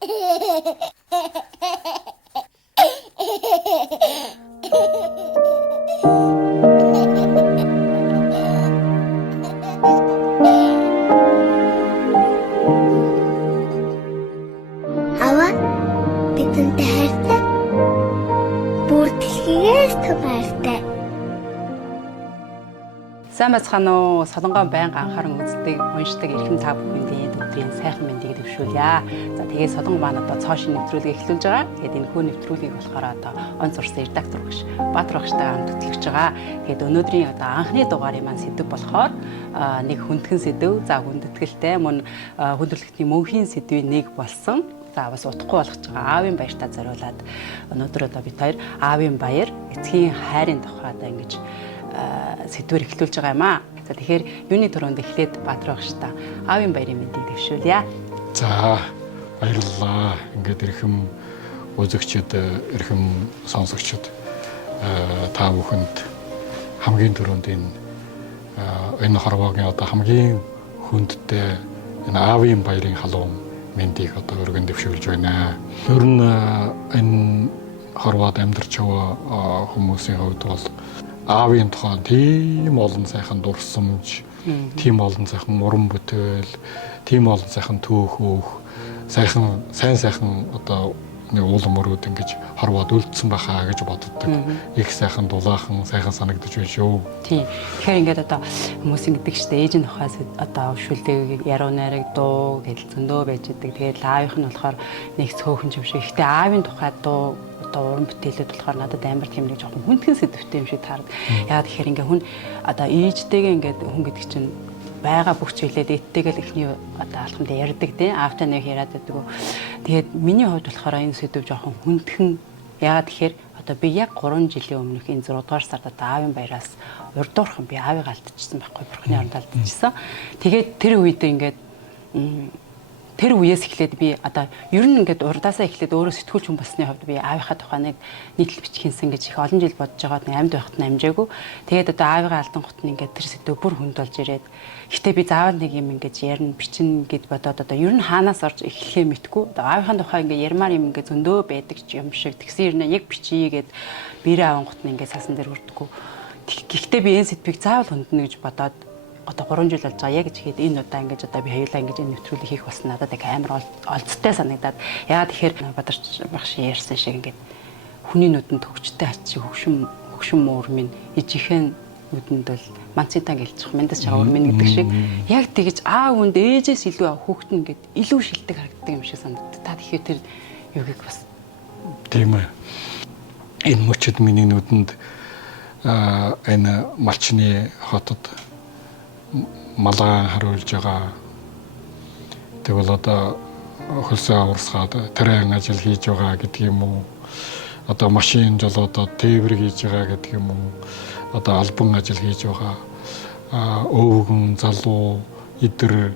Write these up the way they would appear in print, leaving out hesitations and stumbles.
Ава бидэнтэй хайртай. Бүр дэлхийгээс төв хайртай. Сайн бацхан уу, Солонгон байнга анхааран үздэг, уншдаг эрхэм та бүхэндээ өдрийн сайхан мэндийг төвшүүлье. За тэгээд Солонгон маань одоо цоошин нэвтрүүлгийг эхлүүлж байгаа. Тэгээд энэ хүү нэвтрүүлгийг болохоор одоо онц урсан редактор багш Баатар багштай хамт хөтлөж байгаа. Тэгээд өнөөдрийн одоо анхны дугаарын маань сэдв болохоор нэг хүндхэн сэдв. За хүндэтгэлтэй мөн хүндрэлтний мөнхийн сэдвийн нэг болсон. За бас утгагүй болгож байгаа аавын баяртаа зориулаад өнөөдөр одоо бид хоёр аавын баяр, эцгийн хайрын тухай одоо ингэж сэдвэр эхлүүлж байгаа юм аа. За тэгэхээр юуны төрөнд эхлээд Баатар багштай аавын баярын мэндийг дэвшүүлье. За баярлалаа. Ингээд эрхэм үзэгчид, эрхэм сонсогчид та бүхэнд хамгийн түрүүнд энэ хорвоогийн одоо хамгийн хүндтэй энэ аавын баярын халуун мэндийг одоо өргөн дэвшүүлж байна. Ер нь энэ хорвоод амьдарч байгаа хүмүүсийн хувьд бол аавын тухайн тийм олон сайхан дурсамж, тийм олон сайхан уран бүтээл, тийм олон сайхан төөхөөх, сайн сайхан одоо нэг уулан мөрөөд ингэж хорвоод үлдсэн байхаа гэж боддог. Их сайхан дулаахан, сайхан санагдаж байна шүү. Тийм. Тэгэхээр ингээд одоо хүмүүс ингэдэг штэ ээж нь тухайс одоо өвшүүлдэг яруу найраг дуу гэдэл зөндөө байж идэг. Тэгээд аавынх нь болохоор нэг цөөхөн юм шиг. Гэхдээ аавын тухай дуу одоо уран бүтээлүүд болохоор надад амар тийм нэг жоохон хүндхэн сэдвтэй юм шиг таард. Яагаад тэгэхээр ингээ хүн одоо ээжтэйгээ ингээд хүн гэдэг чинь байгаа бүх зүйлээд ээдтэйгээ ихний одоо алхамд ярьдаг тийм аавтай нэг яриад байдаг. Тэгээд миний хувьд болохоор энэ сэдв жоохон хүндхэн. Яагаад тэгэхээр одоо би яг 3 жилийн өмнөх энэ 6 дугаар сард одоо аавын баяраас урдуурхан би аавыг алдчихсан байхгүй бурхны оронд алдчихсан. Тэгээд тэр үед ингээд тэр үеэс эхлээд би одоо ер нь ингээд урдаасаа эхлээд өөрөө сэтгүүлч хүн болсны хувьд би аавынхаа тухай нэг нийтлэл бичгийнсэн гэж их олон жил бодож байгаад нэг амьд байхад нь амжаагүй. Тэгээд одоо аавыгаа алдангууд нь ингээд тэр сэдв бүр хүнд болж ирээд гэхдээ би заавал нэг юм ингээд ярина бичнэ гэд бодоод одоо ер нь хаанаас орж эхлэхээ мэдгүй. Одоо аавынхаа тухай ингээд ярмаар юм ингээд зөндөө байдаг юм шиг тэгсэн юм яг бичье гэд бэрээ авангууд нь ингээд сасан дээр хүрдэггүй. Гэхдээ би энэ сэдвийг заавал хүнднэ гэж бодоод одоо 3 жил болж байгаа яг гэж хэд энэ удаа ингэж одоо би хоёулаа ингэж энэ нэвтрүүлгийг хийх болсон надад яг амар олцтой санагдаад яагаад тэгэхээр Бадарч багш ярьсан шиг ингэж хүний нүдэнд төгчтэй ачи хөвшин муур минь ижихэн нүдэнд бол манцитаа гэлчих мэндас чагаар минь гэдэг шиг яг тэгэж аав үнд ээжээс илүү хүүхэд нь гээд илүү шилдэг харагддаг юм шиг санагдав. Та тэгэхээр тэр юугийг бас тийм ээ. Энэ мөчөд миний нүдэнд энэ малчны хотод малаа харуулж байгаа. Тэгвэл одоо хөлсөө урсгаад тэрэн ажил хийж байгаа гэдэг юм уу? Одоо машин жолоодод тээвэр хийж байгаа гэдэг юм уу? Одоо албан ажил хийж байгаа. Өвгөн, залуу, идэр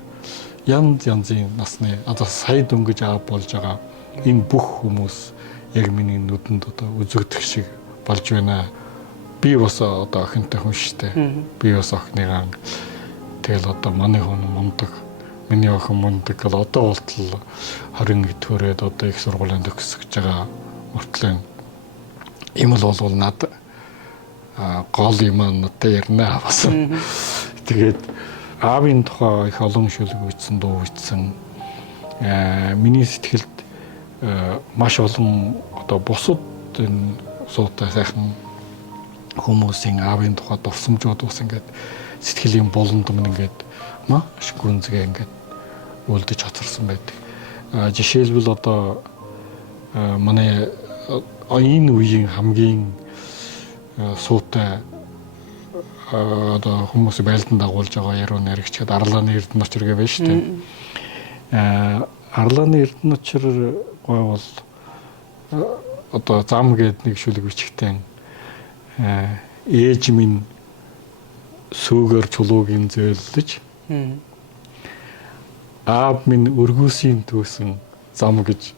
янзын насны одоо сая дөнгөж аав болж байгаа энэ бүх хүмүүс яг миний нүдэнд одоо үзэгдэх шиг болж байна. Би бас одоо охинтой хүн шттэ. Би бас охиныгаа тэгэл одоо манай хүн мундаг, миний охин мундаг гэл одоо болтол 21 төрөөд одоо их сургуулийн төгсөж байгаа мөртлөө юм л бол надад гол юм надад ярина бас. Тэгээд аавын тухай их олон шүлэг бичсэн, дуу бичсэн. Миний сэтгэлд маш олон одоо бусад энэ суутай сайхан хүмүүсийн аавын тухай дурсамжууд ус ингээд сэтгэлийн болонд мөн ингээд маш гүнзгий ингээд үлдэж хоцорсон байдаг. Жишээлбэл одоо манай энэ үеийн хамгийн суутай одоо хүмүүс байлдан дагуулж байгаа яруу найрагч гэдэг Арлааны Эрдэнэчэр гэвэ шүү дээ. Арлааны Эрдэнэчэр гой бол одоо зам гээд нэг шүлэг бичгтэн ээж минь сүүгээр чулуугийн зөөлөж аав минь өргөөсийн төөсөн зам гэж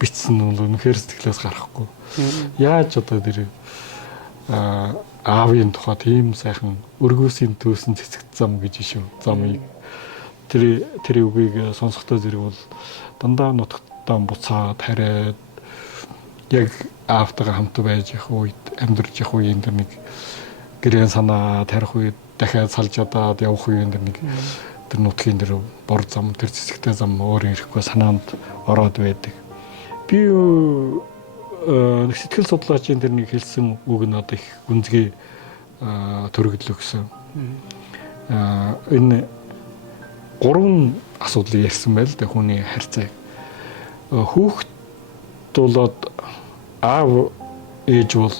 бичсэн нь үнэхээр сэтгэлээс гарахгүй. Яаж одоо тэр аавын тухай тийм сайхан өргөөсийн төөсөн цэцэгт зам гэж шүү. Замыг тэр үгийг сонсохдоо зэрэг бол дандаа нутагт удаан буцаад хараад яг аавтайгаа хамт байж их үед амьдарч их үеийн дээр нэг гэрээ санаа тарих үед дахиад салж чадаад явах үеийн дээр нэг тэр нутгийн дээр бор зам тэр зэсэгтэй зам өөр ирэхгүй санаанд ороод байдаг. Би сэтгэл судлаачийн тэр нэг хэлсэн үг нь одоо их гүнзгий төрөглөө гэсэн. Энэ 3 асуудлыг ярьсан байл да хүний харьцааг. Хүүхэд болоод аав ээж бол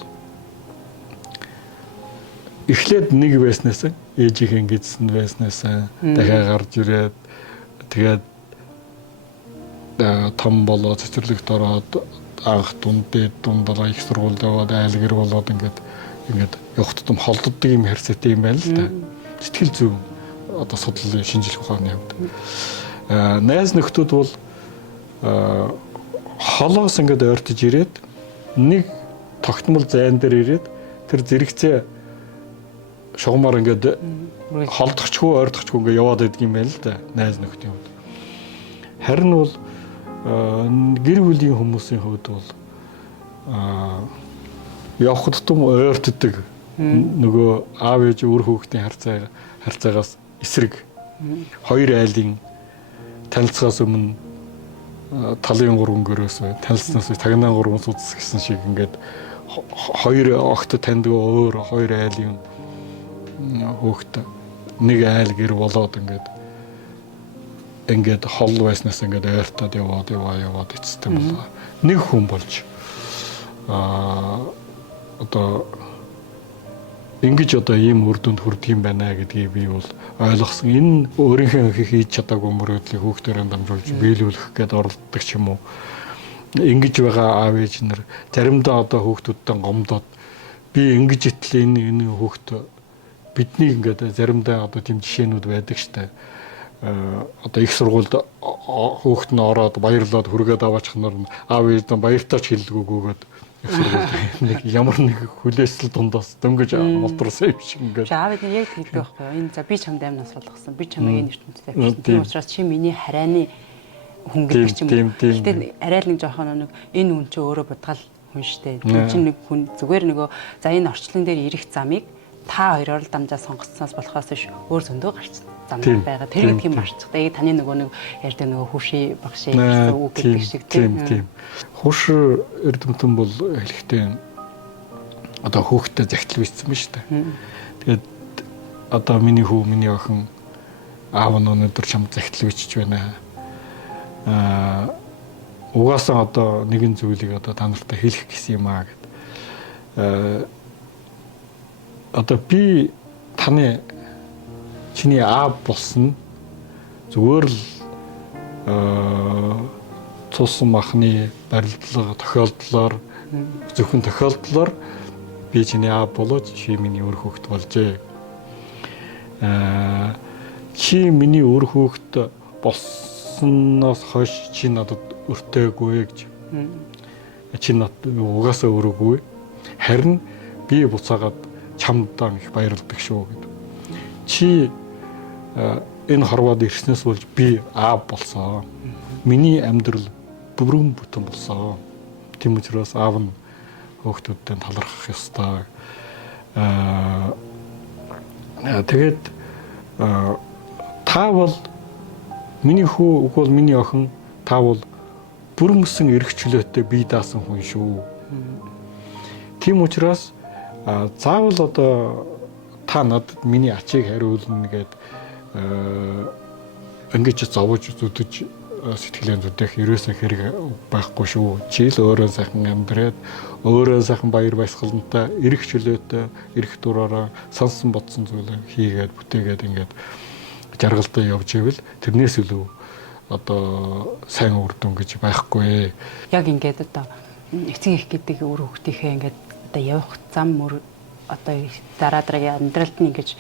эхлээд нэг байснаас ээжийнхээ гидсэн байснаас дахиад гарч ирээд тэгээд том болоод цэцэрлэгт ороод анх дундаа их сургуульд яваад айлгэр болоод ингээд явахт том холддог юм харьцаатай юм байна л да. Сэтгэл зүйн одоо судлалын шинжлэх ухааны хувьд. Найз нөхдүүд бол холоос ингээд ойртож ирээд нэг тогтмол зайн дээр ирээд тэр зэрэгцээ шугамар ингээд холдохчгүй ойртохчгүй ингээд яваад байдаг юм байна л да найз нөхдийн хувьд. Харин бол гэр бүлийн хүмүүсийн хувьд бол явахд том ойртдог нөгөө аав ээж өөр хүүхдийн харьцаагаас эсрэг хоёр айлын танилцахаас өмнө талын 3 гөрөөс танилцсанаас тагнаа 3 судас гэсэн шиг ингээд хоёр огт таньдаг өөр хоёр айлын хүүхэд нэг айл гэр болоод ингээд хол байснаас ингээд ойртоод яваад эцэстэн болоо. Нэг хүн болж одоо ингэж одоо ийм үр дүнд хүрдэг юм байна гэдгийг би бол ойлгосон. Энэ өөрийнхөө хийж чадаагүй мөрөөдлийг хүүхдэрээ дамжуулж биелүүлэх гээд оролддог ч юм уу. Ингэж байгаа аав ээж нар заримдаа одоо хүүхдүүдтэй гомдоод би ингэж итлээ энэ хүүхд бидний ингээд заримдаа одоо тийм жишээнүүд байдаг штэ. Одоо их сургуульд хүүхд нь ороод баярлаад хүргээд аваачих нар аав ээж нь баяртаач хэллгүйгөөд их сургуульд нэг ямар нэг хүлээсэл дундаас дөнгөж молторсон юм шиг ингээд. Аав ээж нь яг хэлдэг байхгүй юу? Энэ за би чамд амин асуулгасан. Би чамайг энэ ертөнцид авчихсан. Тийм учраас чи миний харааны хүн гэдэг ч юм уу. Гэтэ арай л нэг жоохон нэг энэ хүн чи өөрөө бодгал хүн штэ. Тэр чинь нэг хүн зүгээр нөгөө за энэ орчлон дээр ирэх замыг та хоёроор л дамжаа сонгоцсноос болохоос биш өөр зөндөө гарцсан замнаа байгаа. Тэр гэдэг юм марцдаг. Яг таны нөгөө нэг ярьдаг нөгөө хөвший багшаа гэсэн үг гэдэг шиг тийм. Хөвш эрдэмтэн бол хэлэхдээ одоо хүүхдэд загтал бичсэн байна шүү дээ. Тэгээд одоо миний хүү миний охин аав нь өнөөдөр чамд загтал бичиж байна. Угаасаа одоо нэгэн зүйлийг одоо та нартай хэлэх гэсэн юм аа гэд. Одоо би таны чиний аав болсон зүгээр л цусан махны барилдлага тохиолдлоор зөвхөн тохиолдлоор би чиний аав болоод чи миний өр хүүхэд болжээ. Чи миний өр хүүхэд болсноос хойш чи надад өртөөгүй гэж. Чи надад угаасаа өрөөгүй. Харин би буцаагаад чамдаа их баярлдаг шүү гэдэг. Чи энэ хорвоод ирснээс болж би аав болсон. Миний амьдрал бүрэн бүтэн болсон. Тийм учраас аав нь хүүхдүүдтэй талархах ёстой. Тэгээд та бол миний хүү үгүй миний охин та бол бүрмөсөн эрх чөлөөтэй бие даасан хүн шүү. Тийм учраас заавал одоо та надад миний ачийг хариулна гэд ингэж зовж зүдэж сэтгэлийн зүдэх ерөөсөө хэрэг байхгүй шүү. Чи л өөрөө сайхан амьдраад өөрөө сайхан баяр баясгалантай эрх чөлөөтэй эрх дураараа сонсон бодсон зүйлээ хийгээд бүтээгээд ингээд жаргалтай явж ивэл тэрнээс илүү одоо сайн үр дүн гэж байхгүй. Яг ингээд одоо эцэг их гэдэг өр хүүхдийнхээ ингээд одоо явах зам мөр одоо дараа амьдралд нь ингэж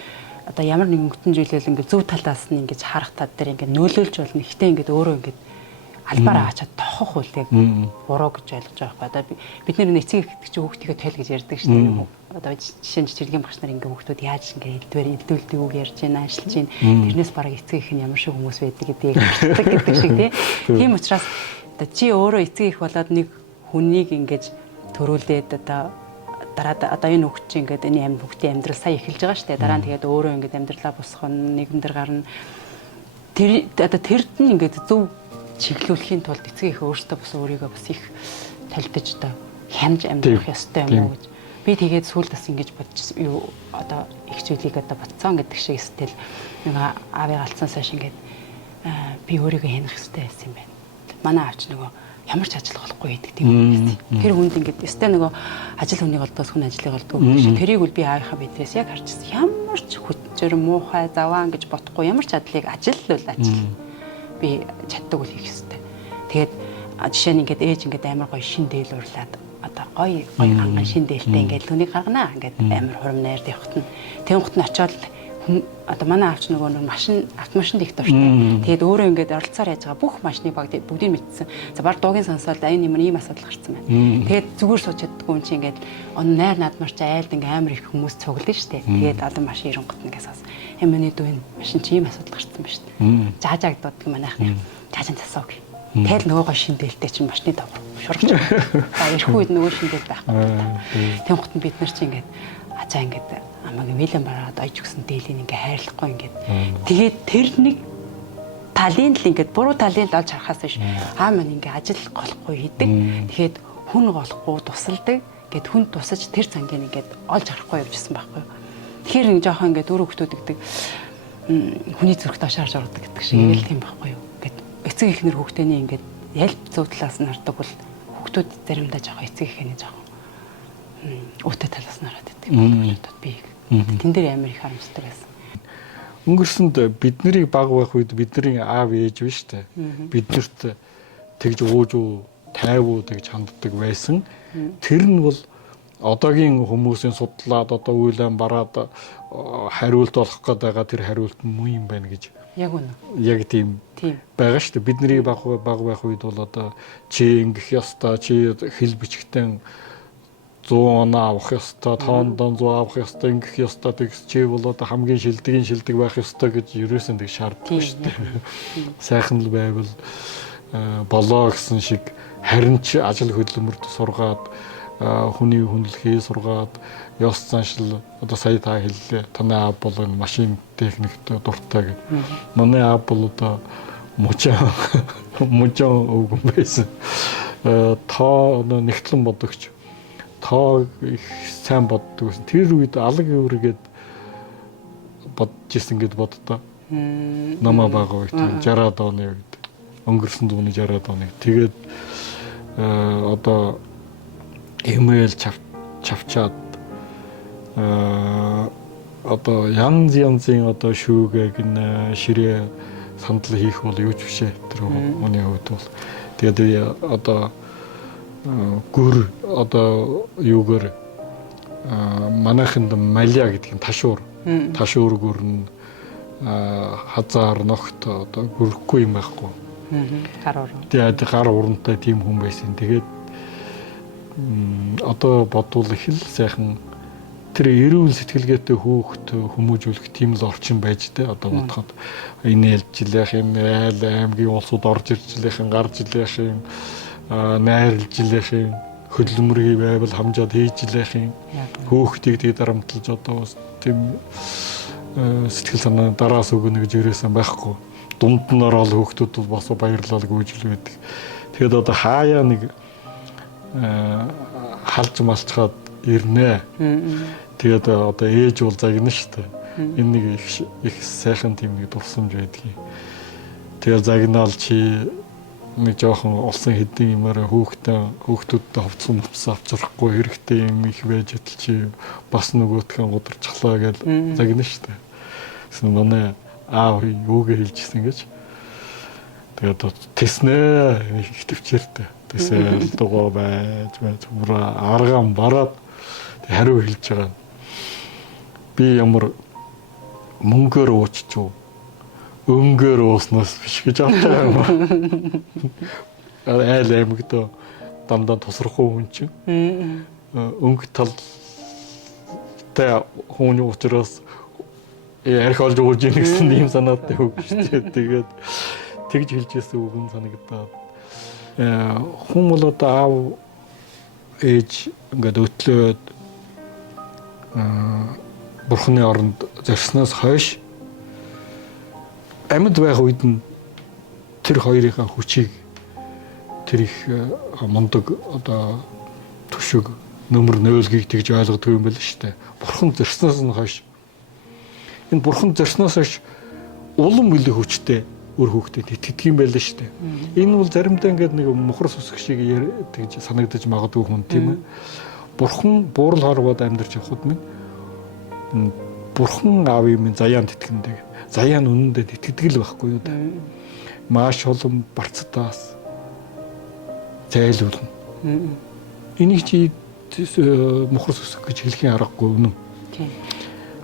одоо ямар нэгэн хөтөн зүйлэл ингээд зөв талаас нь ингэж харах тал дээр ингээд нөлөөлж болно. Ихтэй ингээд өөрөө ингээд албаараа ачаад тохох үл яг буруу гэж ойлгож байгаа байхгүй. Одоо бид нэр эцэг их гэдэг чинь хүүхдийнхээ тойл гэж ярьдаг шүү дээ. Одоо жишээ нь чиргийн багш нар ингээд хүүхдүүд яаж ингээд элдвэрдэг үг ярьж байна, ажиллаж байна. Тэрнээс бараг эцэг их нь ямар шиг хүмүүс байдаг гэдгийг хардаг гэдэг шиг тийм учраас Одоо чи өөрөө эцэг их болоод нэг хүнийг ингэж төрүүлээд одоо энэ хүүхд чинь ингээд энэ хүүхдийн амьдрал сая эхэлж байгаа шүү дээ. Дараа нь тэгээд өөрөө ингээд амьдралаа босгох нэгэн дээр гарна. Тэрд нь ингээд зөв чиглүүлэхийн тулд эцэг их өөртөө бас өөрийгөө бас их толдож одоо хямж амьдрах ёстой юм уу гэж би тэгээд сүүлд бас ингэж бодчихсон. Юу одоо их зүйлийг одоо бодцсон гэдэг шиг эсвэл нэг аавыг алдсан сайш ингээд би өөрийгөө хянах ёстой байсан юм байна. Манай аавч нөгөө ямар ч ажиллах болохгүй гэдэг тийм үү. Тэр хүнд ингээд өстэй нөгөө ажил хүнийг олдоос хүн ажлыг олдгоо гэж тэрийг үл би аавынхаа бидрээс яг харчихсан. Ямар ч хүчээр муухай заваан гэж бодохгүй ямар ч ажлыг ажил л ажил би чаддаг үл хийх ёстой. Тэгээд жишээ нь ингээд ээж ингээд амар гоё шин дээл урлаад одоо гоё ханган шин дээлтэй ингээд түүнийг гарганаа ингээд амар хурам найрд явахт нь тэнгуут нь очиод одоо манай аавч нөгөө автомашинд их дуртай. Тэгээд өөрөө ингээд оролцоор яаж байгаа бүх машины бүгдийг мэдсэн. За баг дуугийн сонсоод аюун юм ийм асуудал гарсан байна. Тэгээд зүгээр сууж чаддгүй юм чи ингээд найр наадмар чи айлд ингээд амар их хүмүүс цуглаа штэ. Тэгээд олон машин ирэнгот ингээс бас миний дүү машин чи ийм асуудал гарсан байна штэ. Жаажагддаг манайхны. Жаажин засаг. Тэгэл нөгөө гоо шиндэлтэй чинь машины давхар шургаж байгаа. За ирэх үед нөгөө шиндэл байхгүй. Тэнгуут нь бид нар чи ингээд ачаа ингээд амаг мэлэн бараад ойж өгсөн дээлийг ингээ хайрлахгүй ингээд тэгээд тэр нэг талын л ингээд буруу талын л олж харахаас биш аа маань ингээ ажил голохгүй хийдэг тэгээд хүн голохгүй тусалдаг гэд хүн тусаж тэр цангийг ингээд олж харахгүй явжсэн байхгүй тэгэхээр нэг жоохон ингээд өөрөө хөтөөдөгдөг хүний зүрхт ашаарж ордог гэдэг шиг яг л тийм байхгүй юу гэд эцэг ихнэр хүүхдээний ингээд ялб зөв талаас нь хардаг бол хүүхдүүд заримдаа жоохон эцэг ихний жоохон өөтө талаас нь хараад байдаг би тэн дээр амар их харамсдаг байсан. Өнгөрсөнд бидний баг байх үед бидний аав ээж биш үү? Биднэрт тэгж ууж тайвуу тэгж ханддаг байсан. Тэр нь бол одоогийн хүмүүсийн судлаад одоо үйлэн бараад хариулт олох гээд байгаа тэр хариулт нь муу юм байна гэж. Яг үнэ. Яг тийм байгаа шүү дээ. Бидний баг байх үед бол одоо чи ингэх ёстой, чи хэл бичгтэн 100 оноо авах ёстой, тоондон 100 авах ёстой, ингэх ёстой тэгс чи бол одоо хамгийн шилдэг байх ёстой гэж ерөөсөн тэг шаарддаг шүү дээ. Сайхан л байвал болоо гэсэн шиг харин ч ажил хөдөлмөрт сургаад хүний хүндлэхийг сургаад ёс заншил одоо сая та хэллээ. Танай аав бол энэ машин техникт дуртай гэх. Манай аав бол одоо мужаа өвгөн байсан. Тоо нэгтлэн бодогч тоо их сайн боддог гэсэн. Тэр үед алга өвргээд бодож исэн гэд боддоо. Намаа байгаа үед 60-аад оны үед өнгөрсөн дууны 60-аад оны. Тэгээд одоо имэйл чавчаад одоо янзын одоо шүүгээ гин ширээ сандал хийх бол юу ч бишээ. Тэр хүний хувьд бол тэгээд одоо гүр одоо юугаар манайханд малия гэдэг нь ташуур гүр нь хазаар ногт одоо гүрэхгүй юм байхгүй. Гар уран. Тэгээд гар урантай тийм хүн байсан. Тэгээд одоо бодвол их л сайхан тэр эрүүл сэтгэлгээтэй хүүхд хүмүүжүүлэх тийм л орчин байж дээ. Одоо бодоход энэ ээлжилэх юм айл аймгийн улсууд орж ирж илээхэн гарч илээхэн найрлж илээхэн хөдөлмөрийн байвал хамжаад хийж илээхэн хүүхдийг тэгээд дарамтлаж одоо тийм сэтгэл санаа дараас өгнө гэж ирээсэн байхгүй. Дунд нь ороод хүүхдүүд бол бас баярлал гүйжил байдаг. Тэгээд одоо хаяа нэг халж малчхаад ирнэ. Тэгээд одоо ээж бол загна шүү дээ. Энэ нэг их сайхан тийм нэг дурсамж байдгийг. Тэгээд загнаал чи нэг жоохон улсын хэдийн юмараа хүүхдүүдтэй ховцсон авчрахгүй хэрэгтэй юм их байж идэл чи бас нөгөөтхөн гударчлаа гэж загна шүү дээ. Гэсэн манай аав юугээ хэлжсэн гэж. Тэгээд тэснэ их төвчээртэй. Тэсэл дугаа байж арган бараад хариу хэлж байгаа. Би ямар мөнгөөр ууччих өнгөөр ууснаас биш гэж авч байгаа юм. Айл аймагт дандаа тусрахгүй хүн чинь. Өнгө талтай хүний учраас ярих олж ууж ийн гэсэн ийм санаатай үг шүү дээ. Тэгээд тэгж хэлж байсан үг нь санагдаад. хүн бол одоо аав ээж ингээд өтлөөд бурхны оронд зорьсноос хойш амьд байх үед нь тэр хоёрынхаа хүчийг тэр их мундаг одоо төшөг нөмөр нөөлгийг тэгж ойлгодог юм байл шүү дээ. Бурхан зорьсноос нь хойш энэ бурхан зорьсноос хойш улам илүү хүчтэй өр хүүхдэд итгэдэг юм байл шүү дээ. Энэ бол заримдаа ингээд нэг мухар сүсэг шиг тэгж санагдаж магадгүй хүн тийм ээ. Бурхан буурал хорвоод амьдарч явхад минь бурхан аавын минь заяанд итгэндэг. Заяа нь үнэндээ итгэдэг л байхгүй юу да. Маш олон барцтаас зайлуулна. Энийг чи мухар сүсэг гэж хэлхийн аргагүй үнэн.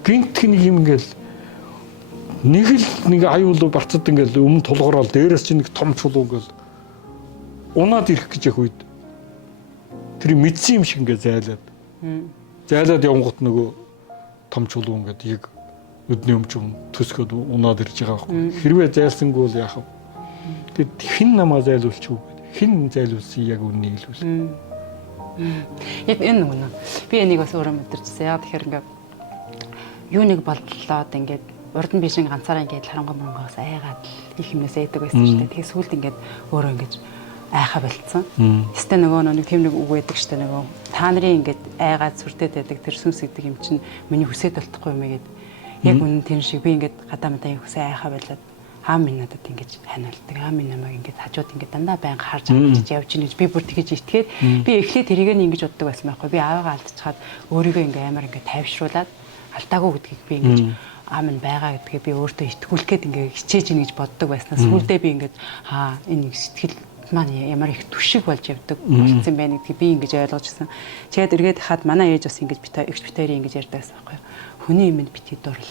Гинт нэг юм ингээл нэг аюул барцад ингээл өмнө тулгараад дээрээс чи нэг том чулуу ингээл унаад ирэх гэж яг үед тэр мэдсэн юм шиг ингээ зайлаад явгот нөгөө том чулуу ингээд яг өдний өмчм төсгөөд унаад ирж байгаа байхгүй. Хэрвээ зайлсангүй бол яах вэ? Тэгэд хэн намаа зайлуулчих вэ? Хэн зайлуулсан яг үннийг хэлвэл. Яг энэ нэг би энийг бас өөрөө мэдэрчсэн. Яг тэгэхээр ингээд юу нэг боллоод ингээд урд нь биш ганцаараа ингээд харангуйгаас айгаад их юмнаас айдаг байсан шүү дээ. Тэгээ сүүлд ингээд өөрөө ингээд айхаа болцсон. Тэстэ нөгөө нэг тийм нэг үг байдаг шүү дээ. Нөгөө та нарын ингээд айгаад сүрдээд байдаг тэр сүнс гэдэг юм чинь миний хүсээд болтохгүй юм гээд яг үнэн тэр шиг би ингээд гадаа мэдээ хүсээ айхаа болоод аав минь надад ингэж ханиулдаг. Аав минь намайг ингэж хажууд ингэж дандаа байнга харж авч явж ийн гэж би бүр тэгэж итгээд би эхлээд тэрийг нь ингэж боддог байсан байхгүй. Би аавыгаа алдчихад өөрийгөө ингэ амар ингэ тайвшруулад алдаагүй гэдгийг би ингэж аав минь байгаа гэдгээ би өөртөө итгүүлэх гээд ингэ хичээж ийн гэж боддог байснаа сүүлдээ би ингэж энэ сэтгэл маань ямар их түшиг болж явдаг болсон байна гэдгийг би ингэж ойлгож ирсэн. Тэгээд эргээд хаад манай ээж бас ингэж битэрийн ингэж ярьдаг байсан байхгүй. Хүний юмд битгий дурл.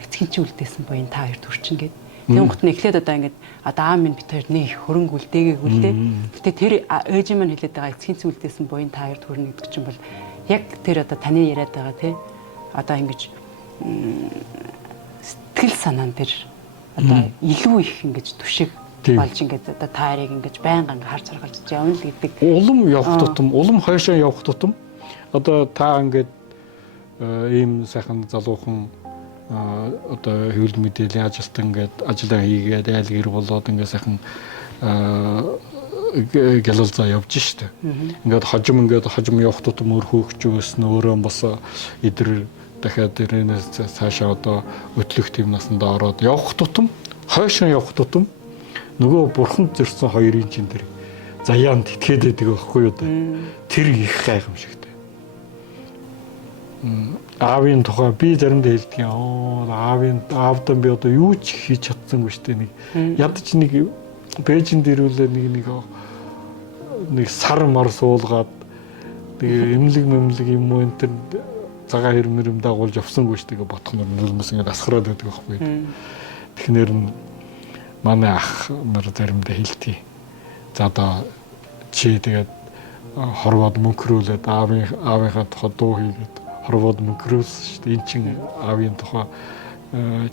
Эцгийн чи үлдээсэн буян та хоёр төрчин гээд. Тэгэн гот нь эхлээд одоо ингэж аав минь бит хоёр нэг хөрөнгө үлдээгээ үлдээ. Гэтэ тэр ээж маань хэлээд байгаа эцгийн чи үлдээсэн буян та хоёр төрнө гэдэг чинь бол яг тэр одоо таны яриад байгаа тий. Одоо ингэж сэтгэл санаан тэр одоо илүү их ингэж түшиг болж ингээд одоо та хоёрыг ингэж байнга ингэ харж харгалж явна л гэдэг. Улам явах тутам, улам хойшоо явах тутам одоо та ингээд ийм сайхан залуухан одоо хөвөл мэдээлэл ажилтан ингээд ажиллаа хийгээд айл гэр болоод ингээд сайхан гэлэлзаа явж штэ. Ингээд хожим явах тутам өөр хөөгчөөс нь өөрөө бас идэр дахиад тэрнээс цаашаа одоо өтлөх тийм насанд ороод явах тутам хойшоо явах тутам нөгөө бурханд зорьсон хоёрын чин тэр заяанд итгээд байдаг байхгүй юу да. Тэр их гайхамшигтай. Аавын тухай би заримдаа хэлдэг юм. Аавдан би одоо юу ч хийж чадсангүй штэ нэг ядч нэг Бээжинд ирүүлээ нэг сар мар суулгаад тэгээ эмлэг юм уу энэ цагаан хэрмэрэм дагуулж явсангүй штэ гэ бодох нь нөлмөс ингэ асгараад байдаг байхгүй. Тэгэхээр манай ах нар заримдаа хэлтий. За одоо чи тэгээд хорвоод мөнхрүүлээд аавынхаа тухай дуу хийгээд хорвоод мөнхрүүлсэн шүү дээ. Эн чин аавын тухай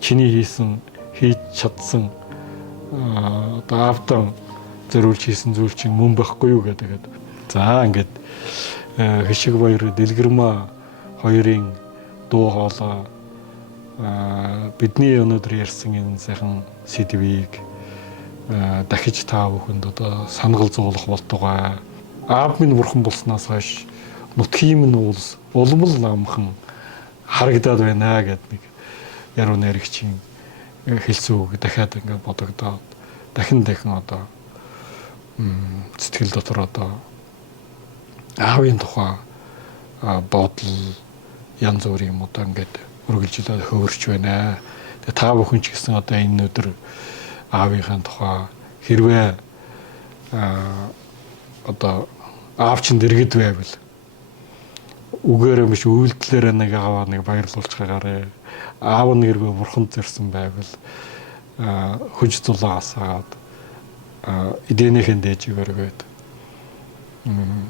чиний хийж чадсан одоо аавдан зориулж хийсэн зүйл чинь мөн байхгүй юу гэдэг. За ингээд Хишиг баяр Дэлгэрмаа хоёрын дуу хоолой бидний өнөөдөр ярьсан энэ сайхан сэдвийг дахиж та бүхэнд одоо санал зовлох болтугай. Аав минь бурхан болсноос хойш нутгийн минь улс улмал намхан харагдаад байна гэдэг нэг яруу найрагчийн хэлсэн үг дахиад ингээд бодогдоод дахин одоо сэтгэл дотор одоо аавын тухай бодол янз бүр юм одоо ингээд үргэлжлээд хөвөрч байна. Тэгээ та бүхэн ч гэсэн одоо энэ өдөр аавынхаа тухай хэрвээ одоо аав чинь дэргэд байвал үгээрээ биш үйлдэлээр нэг ааваа нэг баярлуулж байгаарэ. Аав нь хэрвээ бурханд зорьсон байвал хөж зулаа асаад эдэнийхэн дээжгээргээд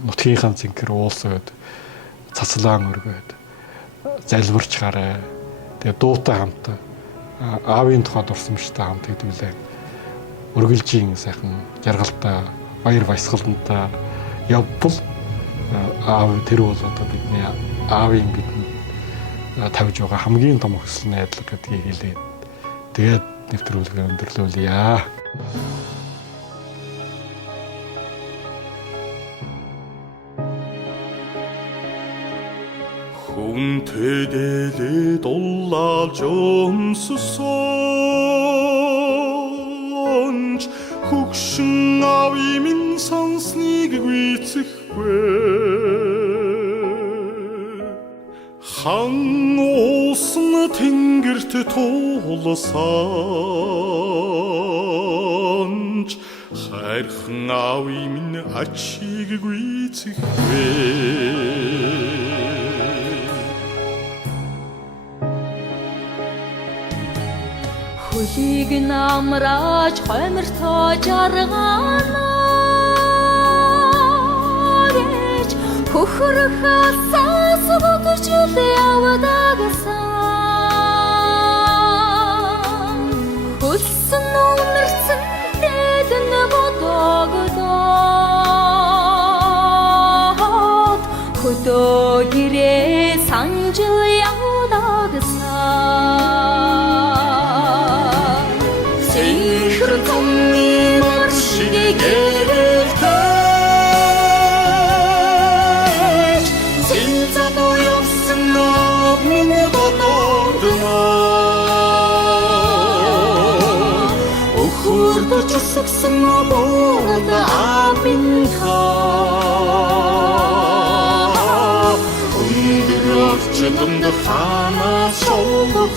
нутгийнхаа зинхэр уулсаад цацлаан өргөөд залбирч гараа. Тэгээ дуутай хамт аавын тухайд урсамжтай хамт хэдүүлээ. Өргөлжийн сайхан жаргалтай баяр баясгалантай явбал аав тэр бол одоо бидний аавын бидэнд тавьж байгаа хамгийн том хүсэл найдлага гэдгийг хэлээд тэгээд нэвтрүүлгээ өндөрлүүлье. Хүн тэдэлээ дулаалж өмссөн хөгшин ави минь сонсныг гүйцэхгүй хан уусан тэнгэрт туулсан хайрхан ави минь ачиг гүйцэхгүй хөлийг намрааж хомиртоо жаргаанаа гэж хөхрөх асаас бодож явдагсан хөлсөн өмөрцөн дэдэн бодогдоод хөдөө гэрээ санжил явдагсан Saksan boğda amin ka Undur açılımda khana soluk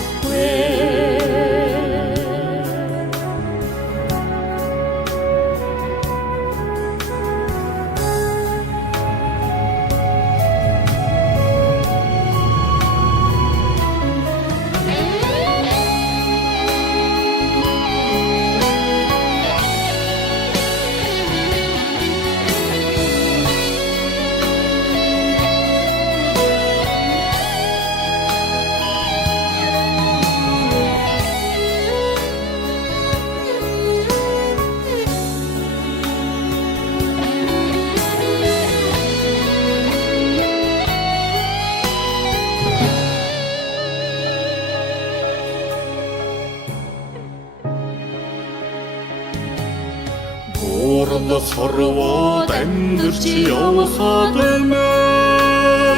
Бурал хорвоод амьдэрч явхад мэн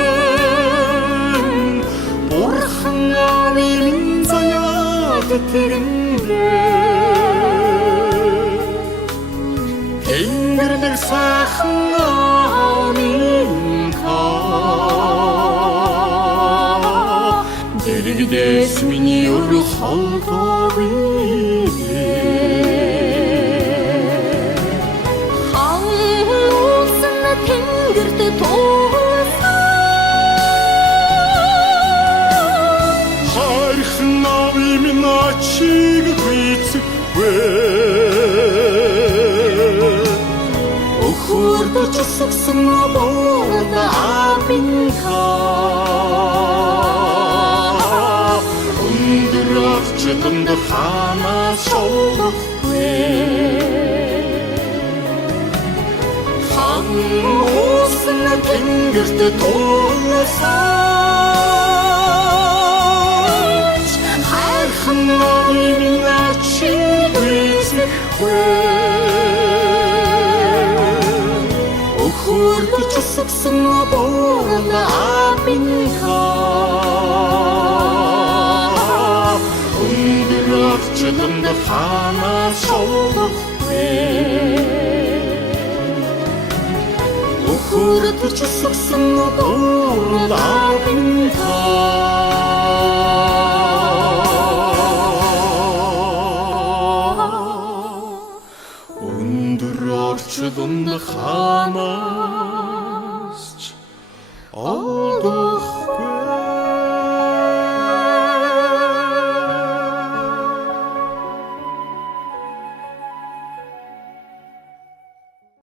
Бурхан ави минь заяад тэрэндээ Тэнгэр дээр сайхан амин ка Дэрэгдээс миний өр холдоогүй Хайрхан ави минь ачиг гүйцэхгүй Өхөрдөж сагсан боорда амин ка Өндөр арчиланд хана солохгүй Уусан тэнгэрт туулсан хайрхан ави минь ачиг гүйцэхгүй Өхөрдөж сагсан боорда амин ка Өндөр арчиланд хана солохгүй Хүрдэж сагсан боорда амин ка Өндөр орчлонд ханаас